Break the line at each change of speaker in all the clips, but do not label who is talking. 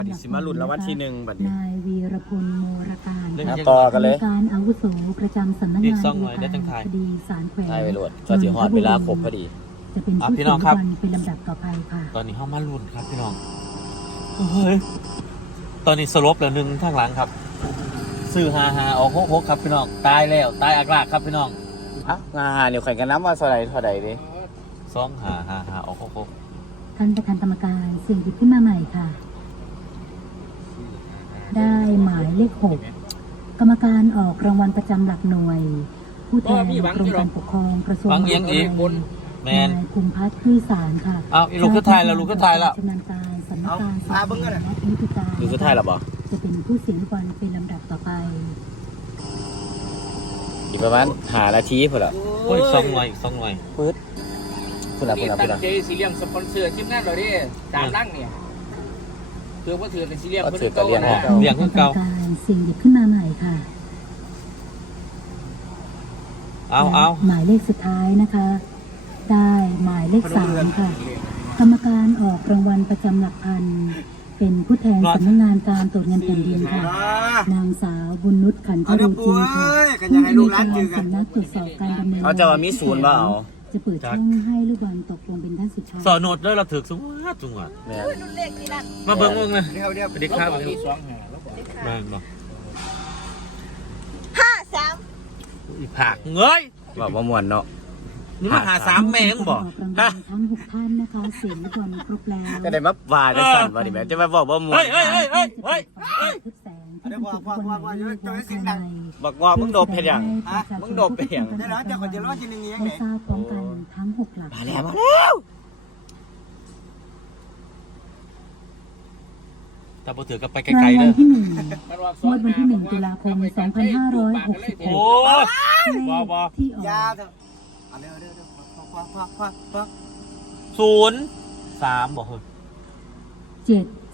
ดิสิมาลุ้นรางวัลที่1บัดนี้
นายวีรพลโมรการ
ต่อกันเลย
การอาวุโสประจำสำนักงานคดีศาลแขวง
ไปโหลดก็สิฮอดเวลาครบพอดี
จะเป็นผู้ถือรางวัลเป็นลำดับต่อไปค่ะ
ตอนนี้เข้ามาลุ้นครับพี่น้องเฮ้ยตอนนี้สลบแล้วหนึ่งทางหลังครับซื้อหาออกหกครับพี่น้องตายแล้วตายอักลากครับพี่น้อง
งาเนี่ยแข่งกันน้ำว่าเท่าใดดิ
2หาออกหก
ท่านประธานกรรมการเสี่ยงหยิบขึ้นมาใหม่ค่ะได้หมายเลข6กรรมการออกรางวัลประจำหลักหน่วยผู้แทนกรมการปกครองกระทรวงมหาดไทยนายภูมิพัฒน์พืชสารค่ะ
ลูกก็ทายแล้ว
ชำนาญการสำนักการสอบสวนและนิติการ
ลูกก็ทายแล้วบ่
จะเป็นผู้เสี่ยงลูกบอลเป็นลำดับต่อไป
อยู่ประมาณ5 นาทีพุ่นล่ะ
อีก2หน่วย
ปึ๊ดพุ่นล่ะ
ตั้งใจสีเหลี่ยมสปอนเซอร์ทีมงานเราดิ3ลังเนี่ยคือว่าถือเป็นสีเหลี่ยมเพิ่นเก่านะ
เลี้ยงเก่า
การเสี่ยงหยิบขึ้นมาใหม่ค่ะ
เอา
หมายเลขสุดท้ายนะคะได้หมายเลข3ค่ะกรรมการออกรางวัลประจำหลักพันเป็นผู้แทนสำนักงานการตรวจเงินแผ่นดินค่ะนางสาวบุญนุชขันธรูจีค่ะผู้อำนวยการสำนักตรวจสอบการดำเนิน
เขาจะว่ามีศูนย์บ่เอา
จะเปิดช่องให้ลูกบอลตกลงเป็นท่านสุดท้าย
สอนโนดด้วยเราถือสูงจุงอ่ะมาเบิ่งมึงนะ
เดี๋ยว
สวัสดีครับแม่ง
53
อีผักเงย
บอกว่าม่วนเนาะ
นี่มาหา3แม่งบ่
ทั้ง6ท่านนะคะเสียงลูกบอลครบแล้ว
ก็ได้มาว่าได้สั่นว่าดิแม่จะมาบอกว่าม่วน
เฮ้ย
บอกว่ามึงโดบเฮ็ดหยังมึงโดบไปหยัง
ได้แล้วจะขอจะรอดทีนึงยังไง
ทราบพร้อมกันทั้ง6หลัก
มาแล้ว
แต่พอถือกับไปไกลๆเลย
งวดวันที่1ตุลาคม2566
โอ้บ่
ที่ออก
ยาเถอะเร็วพัก
03บอก
727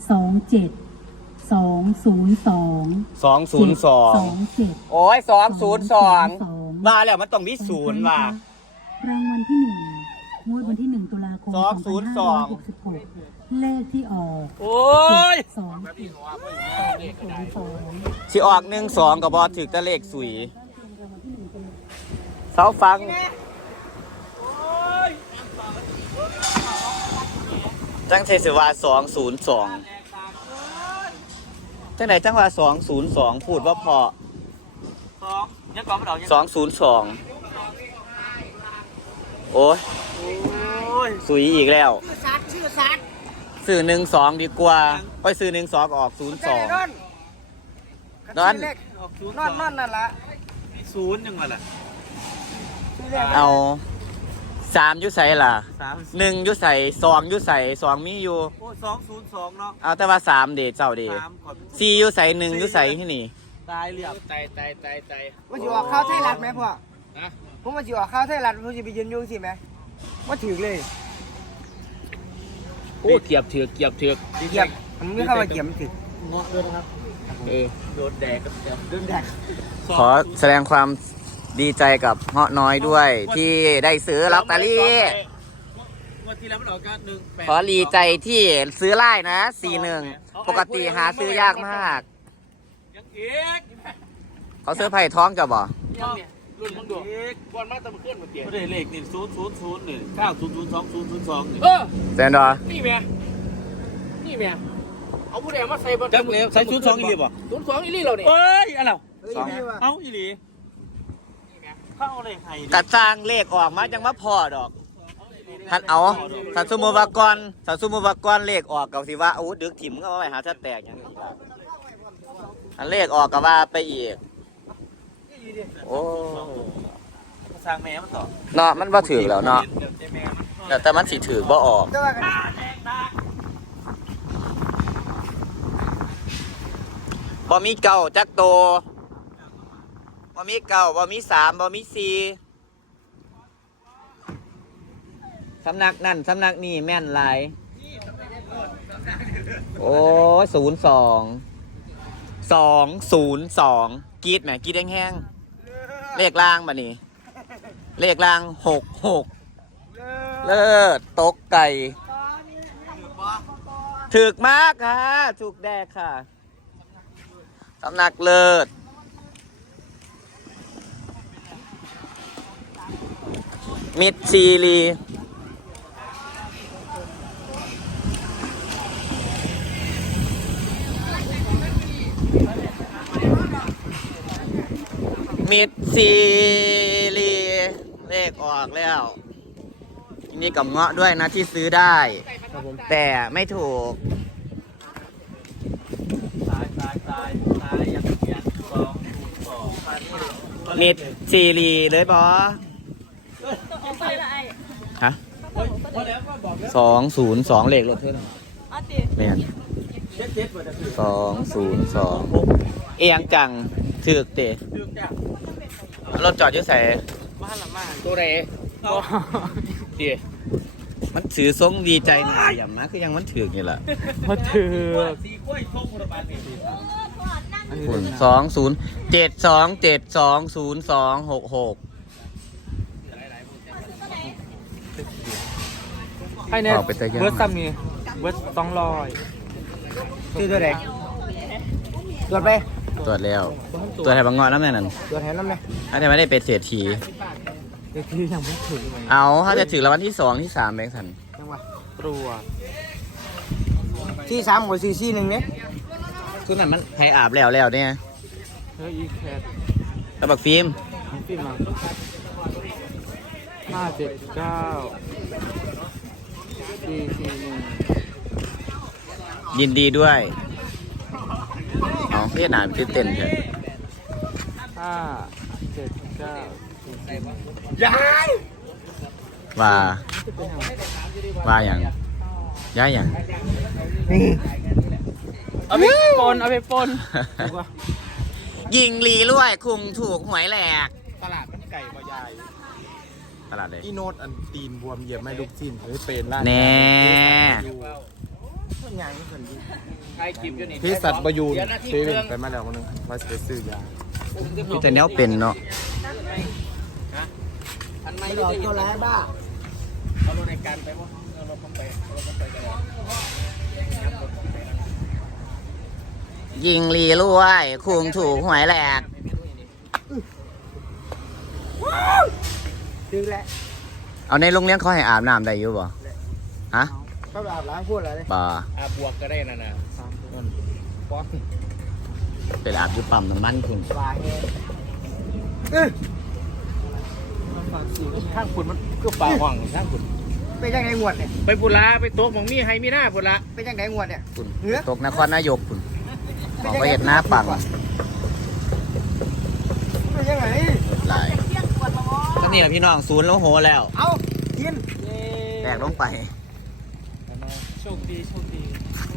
202
202โอ้ย202มาแล้วมันต้องมี0ว่ะ
รางวัลที่1งวดวันที่1ตุลาคม2566เลขที่ออก
โอ้ย
สิออก12ก็บ่ถูกแต่เลขสุยเซาฟังจังเทศว่า202จังไหนจังว่า202พูดว่าพอ202โอ้ยสุยอีกแล้วซื้อ12ดีกว่าค่อยซื้อ12ออก02นั่น
นั่นละ
0ยังไงล่ะ
เอา3อยู่ใส่ล่ะ1อยู่ใส่2อยู่ใส่2มีอยู่
โอ้202เนาะ
เอาแต่ว่า3เดเจ้าเด4อยู่ใส่1อยู่ใส่ที่นี่
ตายเหลี่ยม
ตายว่าสิออกข้าวไทยรัฐมั้ยพ่อผมว่าสิออกข้าวไทยรัฐผมสิไปยืนอยู่สิมั้ยว่าถือเลย
โอ้เกียบเถือก
ผมไม่เข้ามาเกียบมันถือ
เงาะด้วยนะครับโดนแดก
ขอแสดงความดีใจกับเงาะน้อยด้วยที่ได้ซื้อลอตเตอรี่ขอดีใจที่ซื้อไล่นะ41ปกติหาซื้อยากมากเขาซื้อไผ่ท้องจะบ่
รุ่นมึงดูบอลมาตะมึงขึ้นมาเตี๋ย
เลขนี่000นี่9002002นี่
เซนดอ
นี่แม่เอาผู้ใดมาใส่บอล
ใส่02อีหลีบ่
02อีหลีเราเนี่ย
เอ้ยอะไรเอาอีหลีเข้าเลขให้
กัดสร้างเลขออกมาจังว่าพอดอกท่านเอาสัตว์สมุทรวากรเลขออกกับสิว่าอู้ดึกถิ่มก็ว่าไปหาถ้าแตกอย่างนี้อันเลขออกกับว่าไปอีกโอ้
สร้างแม่มันต่อ
เนาะมันบ่ถือแล้วเนาะแต่มันสิถือบ่ออกบ่มีเก่าจักโตบ่มีเก่าบ่มี3บ่มี4สำนักนั่นสำนักนี่แม่นหลายโอ้ย202กรีดแหมกรีดแห้งๆเลขล่างบัดนี้เลขล่าง66เลิศตกไก่ถึกมากค่ะถูกแดกค่ะสำนักเลิศมิดซีรีมิดซีรีเลขออกแล้วยินดีกับเงาะด้วยนะที่ซื้อได้ แต่ไม่ถูก
ตายยังเขียน2
มิดซีรีเลยบอฮะ202เลขรถเท่าไหร่ไม่งั้น202เอียงจังถือกเตะรถจอดอยู่ใส่
ตัวเรดี
มันถือทรงดีใจหน่อยอย่างนั้นคือยังมันถือกนี่แหละ
มาถือ
2072720266
ไอ้เนี่ยเบิร์ดซัมมี่เบิร์ด200
ชื่อตัวไหนตรวจไป
ตรวจแล้วตรวจให้บางงอนแล้วแม่นั่น
ตรวจแทนน้ำไหม
ถ้าจะไม่ได้เป็นเศรษฐี
เด็กที่ยังไม่ถึง
เอาถ้าจะถึงรางวัลที่2ที่3แบงค์สัน
จังหวะ
ตรวจ
ที่3กับ4 1เนี่ย
คือนั่นมันให้อาบแล้วเนี่ย
เฮ้ยอีแคท
ตะบักฟิล์ม
ฟิล์มมา579 441
ยินดีด้วยเอาพี่หนานตื่นเต้นเถอะ
579
ยาย
ว่าอย่างย้ายอย่าง
นี่
เอาไปปนเอาไปปน
ยิงลีรวยคุงถูกหวยแหลก
ตลาดมันไก่กว่ายาย
ตลาดเลย
อีโนดอันตีนบวมเหยียบไม่ลูกชิ้นเฮ้ยเป็นร้าน
แน่
พี่สัตว์ประยูนเซเว่นไปมาแล้วคนนึงว่าจะไปซื้อยา
พี่แต่แนวเป็นเนาะ
ไม่หลอกตัวร้ายบ้า
ยิงลีรวยคุงถูกหวยแหลก
ถึงแล้ว
เอาในโรงเรียนเขาให้อาบน้ำได้อยู่บ่ฮะ
เขาอาบล้างพูดอะไร
บ่
บวกก็ได้นะ
เป็นอาบอยู่ปั๊มน้ำมันคุณ
ปลาแห้ง
ข้างคุณมันก็ปลาห่องข้างคุณ
เป็นยังไงงวดเนี่ย
ไปปุระไปโต๊ะมองมีให้มีหน้าปุระ
เป็นยังไงงวดเนี่ย
คุณ
เนื้อ
ตกนครนายกคุณบอกว่าเห็นหน้าปัง
เป็นยังไง
หลายก็นี่แหละพี่น้องศูนย์แล้วโหแล้ว
เอากิน
แตกลงไป
โชคดี